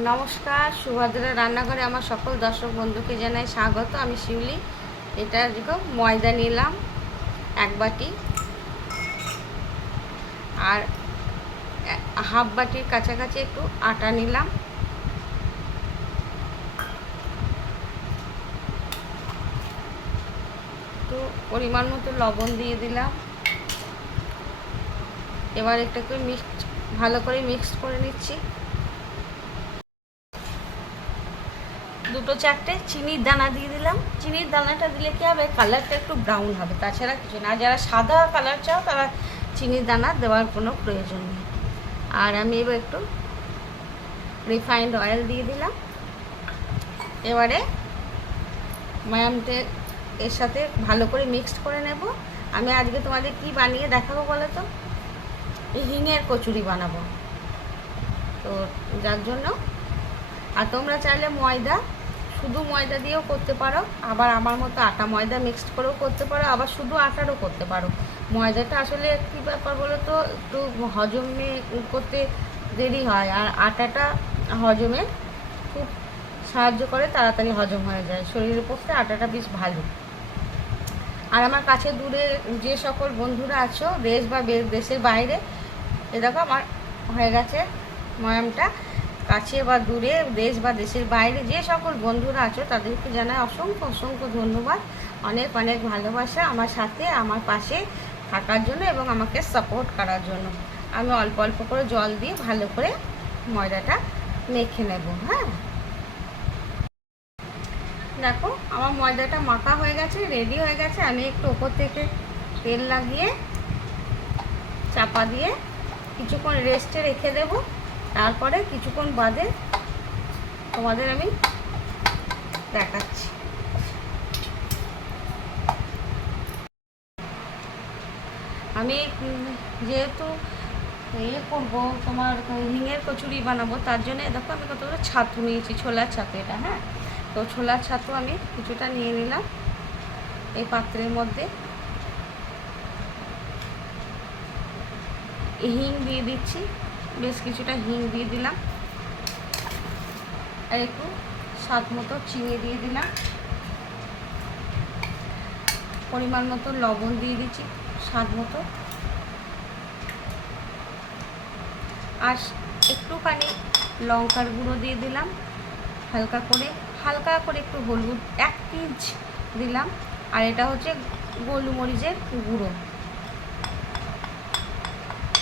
নমস্কার, সুভদ্রা রান্নাঘরে আমার সকল দর্শক বন্ধুকে জানাই স্বাগত। আমি শিউলি, এটা দেখো, ময়দা নিলাম, এক বাটি। আর হাফ বাটির কাছাকাছি একটু আটা নিলাম। একটু পরিমাণ মতো লবণ দিয়ে দিলাম। এবার এটাকে মিক্স, ভালো করে মিক্সড করে নিচ্ছি। দুটো চারটে, চিনির দানা দিয়ে দিলাম। চিনির দানাটা দিলে কি হবে? কালারটা একটু ব্রাউন হবে। তাছাড়া কিছু না। যারা সাদা কালার চাও, তারা চিনির দানা দেওয়ার কোনো প্রয়োজন নেই। আর আমি এবার একটু রিফাইন্ড অয়েল দিয়ে দিলাম। এবারে ময়ামতে এর সাথে ভালো করে মিক্সড করে নেব। আমি আজকে তোমাদের কি বানিয়ে দেখাবো বলো তো? হিঙের কচুরি বানাবো। তো যার জন্য, আর তোমরা চাইলে ময়দা শুধু ময়দা দিয়েও করতে পারো, আবার আমার মতো আটা ময়দা মিক্সড করেও করতে পারো, আবার শুধু আটারও করতে পারো। ময়দাটা আসলে কী ব্যাপার বলো তো, একটু হজমে করতে দেরি হয়, আর আটাটা হজমে খুব সাহায্য করে, তাড়াতাড়ি হজম হয়ে যায়। শরীরের পক্ষে আটাটা বেশ ভালো। আর আমার কাছে দূরে যে সকল বন্ধুরা আছো, দেশ বা, দেশের বাইরে, এ দেখো আমার হয়ে গেছে ময়ামটা। কাছে বা দূরে, দেশ বা দেশের বাইরে, যে সকল বন্ধুরা আছো, তাদেরকে জানাই অসংখ্য অসংখ্য ধন্যবাদ। অনেক অনেক ভালোবাসা আমার সাথে, আমার পাশে থাকার জন্য এবং আমাকে সাপোর্ট করার জন্য। আমি অল্প অল্প করে জল দিয়ে ভালো করে ময়দাটা মেখে নেব হ্যাঁ? দেখো, আমার ময়দাটা মাখা হয়ে গেছে রেডি হয়ে গেছে। আমি একটু ওপর থেকে তেল লাগিয়ে, চাপা দিয়ে কিছুক্ষণ রেস্টে রেখে দেব। তারপরে কিছুক্ষণ বাদে তোমাদের আমি দেখাচ্ছি। আমি যেহেতু ইয়ে করব, তোমার হিঙের কচুরি বানাবো, তার জন্য দেখো আমি কতগুলো ছাতু নিয়েছি, ছোলার ছাতু এটা হ্যাঁ? তো ছোলার ছাতু আমি কিছুটা নিয়ে নিলাম এই পাত্রের মধ্যে। হিং দিয়ে দিচ্ছি। বেশ কিছুটা হিং দিয়ে দিলাম। আর একটু স্বাদ মতো চিনি দিয়ে দিলাম। পরিমাণ মতো লবণ দিয়ে দিচ্ছি স্বাদ মতো। আর একটুখানি লঙ্কার গুঁড়ো দিয়ে দিলাম। হালকা করে হালকা করে একটু হলুদ, এক পিঞ্চ দিলাম। আর এটা হচ্ছে গোলমরিচের গুঁড়ো।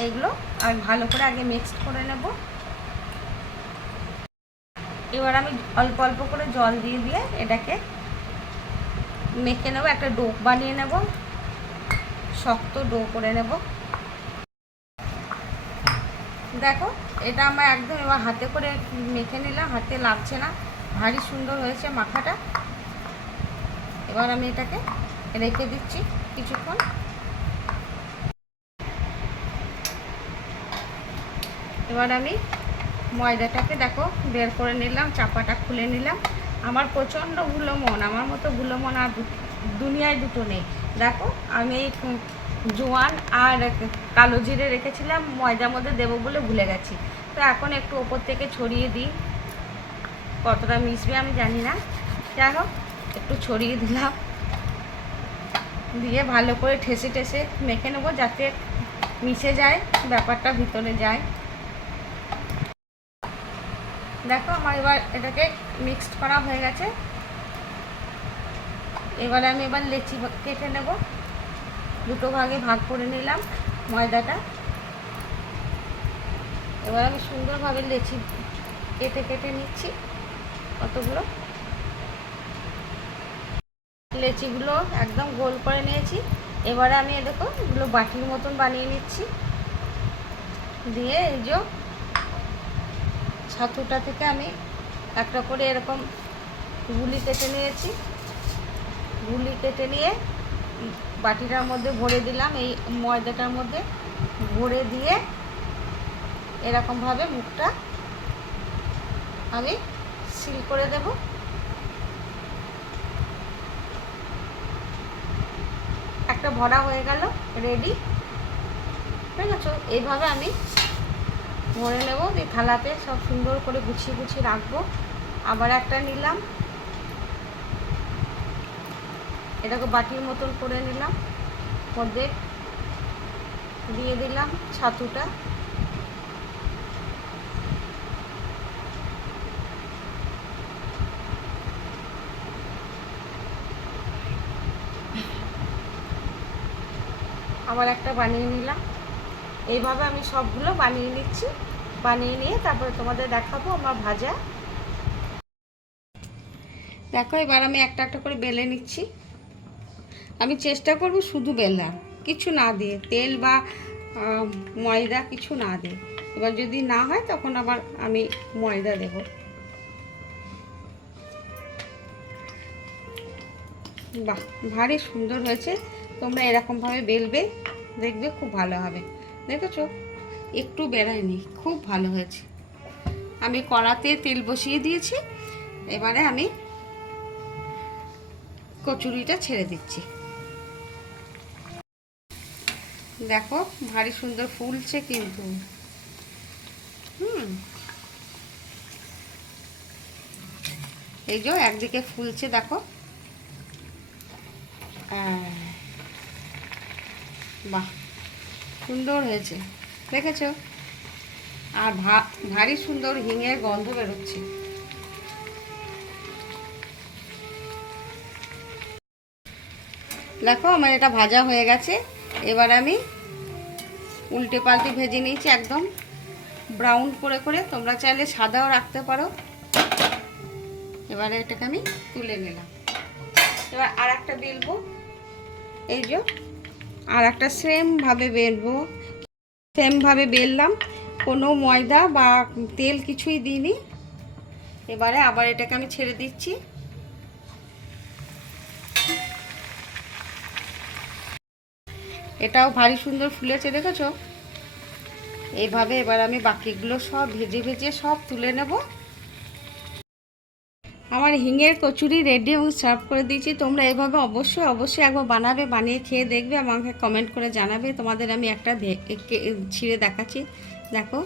এগুলো আমি ভালো করে আগে মিক্সড করে নেব। এবার আমি অল্প অল্প করে জল দিয়ে দিয়ে এটাকে মেখে নেব, একটা ডো বানিয়ে নেব, শক্ত ডো করে নেব। দেখো, এটা আমার একদম এবার হাতে করে মেখে নিলাম, হাতে লাগছে না, ভারী সুন্দর হয়েছে মাখাটা। এবার আমি এটাকে রেখে দিচ্ছি কিছুক্ষণ। এবার আমি ময়দাটাকে দেখো, বের করে নিলাম, চাপাটা খুলে নিলাম। আমার প্রচণ্ড ভুলো মন আমার মতো ভুলো মন আর দুনিয়ায় দুটো নেই। দেখো, আমি জোয়ান আর কালো জিরে রেখেছিলাম, ময়দার মধ্যে দেবো বলে ভুলে গেছি। তো এখন একটু ওপর থেকে ছড়িয়ে দিই। কতটা মিশবে আমি জানি না। যাই হোক, একটু ছড়িয়ে দিলাম। দিয়ে ভালো করে ঠেসে ঠেসে মেখে নেব যাতে মিশে যায়, ব্যাপারটা ভিতরে যায়। দেখো আমার এবার এটাকে মিক্সড করা হয়ে গেছে। এবারে আমি এবার লেচি কেটে নেব। দুটো ভাগে ভাগ করে নিলাম ময়দাটা। এবার আমি সুন্দরভাবে লেচি কেটে কেটে নিচ্ছি কতগুলো। লেচিগুলো একদম গোল করে নিয়েছি। এবারে আমি দেখো এগুলো বাটির মতন বানিয়ে নিচ্ছি। দিয়ে এই যে ছাতুটা থেকে আমি একটা করে এরকম গুলি কেটে নিয়েছি। গুলি কেটে নিয়ে বাটিটার মধ্যে ভরে দিলাম, এই ময়দাটার মধ্যে ভরে দিয়ে এরকমভাবে মুখটা আমি সিল করে দেব। একটা ভরা হয়ে গেল রেডি ঠিক আছে? এইভাবে আমি ভরে নেব, দিয়ে থালাতে সব সুন্দর করে গুছিয়ে গুছিয়ে রাখব। আবার একটা নিলাম। এটাকে বাটির মতন করে নিলাম। মধ্যে দিয়ে দিলাম ছাতুটা। আবার একটা বানিয়ে নিলাম। এইভাবে আমি সবগুলো বানিয়ে নিচ্ছি। বানিয়ে নিয়ে তারপরে তোমাদের দেখাবো আমার ভাজা। দেখো, এবার আমি একটা একটা করে বেলে নিচ্ছি। আমি চেষ্টা করব শুধু বেলা কিছু না দিয়ে। তেল বা ময়দা কিছু না দিয়ে। এবার যদি না হয়, তখন আবার আমি ময়দা দেব। বাহ, ভারী সুন্দর হয়েছে। তোমরা এরকমভাবে বেলবে, দেখবে খুব ভালো হবে। দেখেছ? একটু বেড়ায়নি খুব ভালো হয়েছে। আমি কড়াতে তেল বসিয়ে দিয়েছি, এবারে আমি কচুরিটা ছেড়ে দিচ্ছি। দেখো, ভারী সুন্দর ফুলছে কিন্তু। হুম। এই যে একদিকে ফুলছে, দেখো। বাহ। সুন্দর হয়েছে। দেখেছ? আর ভারী সুন্দর হিঙের গন্ধ বেরোচ্ছে। দেখো, আমার এটা ভাজা হয়ে গেছে। এবার আমি উল্টে পাল্টে ভেজে নিয়েছি একদম ব্রাউন করে করে। তোমরা চাইলে সাদাও রাখতে পারো। এবারে এটাকে আমি তুলে নিলাম। এবার আর একটা বেলবো। এই যে আর একটা সেমভাবে বেলবো সেমভাবে বেললাম কোনো ময়দা বা তেল কিছুই দিইনি। এবারে আবার এটাকে আমি ছেড়ে দিচ্ছি। এটাও ভারী সুন্দর ফুলেছে, দেখেছ? এইভাবে এবার আমি বাকিগুলো সব ভেজে ভেজে সব তুলে নেব। আমার হিঙের কচুরি রেডি এবং সার্ভ করে দিয়েছি। তোমরা এভাবে অবশ্যই অবশ্যই একবার বানাবে, বানিয়ে খেয়ে দেখবে আমাকে কমেন্ট করে জানাবে। তোমাদের আমি একটা ছিঁড়ে দেখাচ্ছি। দেখো,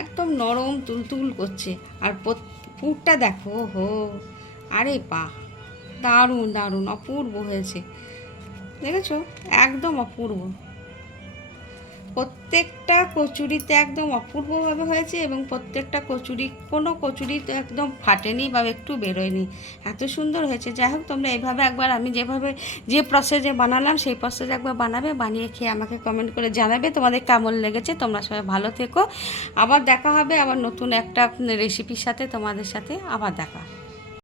একদম নরম তুলতুল করছে। আর পুরটা দেখো হো আরে পা দারুণ দারুণ, অপূর্ব হয়েছে। দেখেছ? একদম অপূর্ব। প্রত্যেকটা কচুরিতে একদম অপূর্বভাবে হয়েছে এবং প্রত্যেকটা কচুরি, কোনো কচুরিতে একদম ফাটেনি বা একটু বেরোয়নি। এত সুন্দর হয়েছে। যাই হোক, তোমরা এইভাবে একবার আমি যেভাবে যে প্রসেসে বানালাম, সেই প্রসেসে একবার বানাবে, বানিয়ে খেয়ে আমাকে কমেন্ট করে জানাবে তোমাদের কেমন লেগেছে। তোমরা সবাই ভালো থেকো। আবার দেখা হবে আবার নতুন একটা রেসিপির সাথে তোমাদের সাথে আবার দেখা।